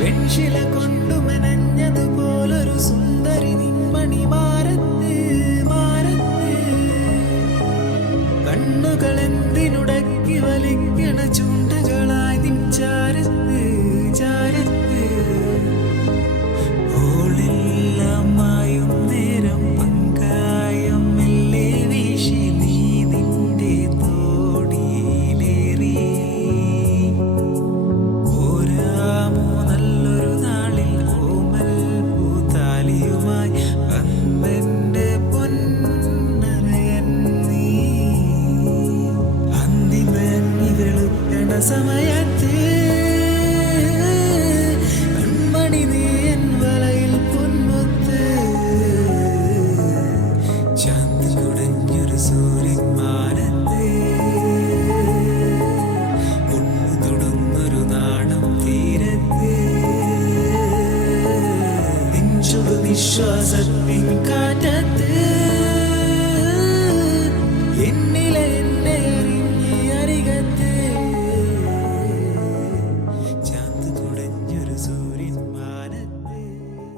വെൺശില കൊണ്ടു മെനഞ്ഞതുപോലൊരു സുന്ദരി നിൻമണി മാറത്ത് മാറത്ത് കണ്ണുകൾ എന്തിനുടക്കി വലിക്കണ ചൂണ്ടകളായി നിൻ ചാരത്ത് ചാരത്ത് ഓളെല്ലാം മായും നേരം പങ്കായം മെല്ലെ വീശി നീ നിന്റെ തോടിയിലേറി ഓരാമോ നല്ലൊരു നാളിൽ ഓമൽ പൂത്താലിയുമായി വന്നെന്റെ പൊന്നരയൻ നീ അന്തിമയങ്ങി വെളുക്കണ സമയത്ത് കൺമണി നീ എൻ വലയിൽ പൊന്മുത്ത് ചാന്ത് കുടഞ്ഞൊരു സൂര്യൻ മാനത്ത് മുന്നു തൊടുന്നൊരു നാണം തീരത്ത് നിഞ്ചു നിശ്വാസത്തിൻ കാറ്റത്ത്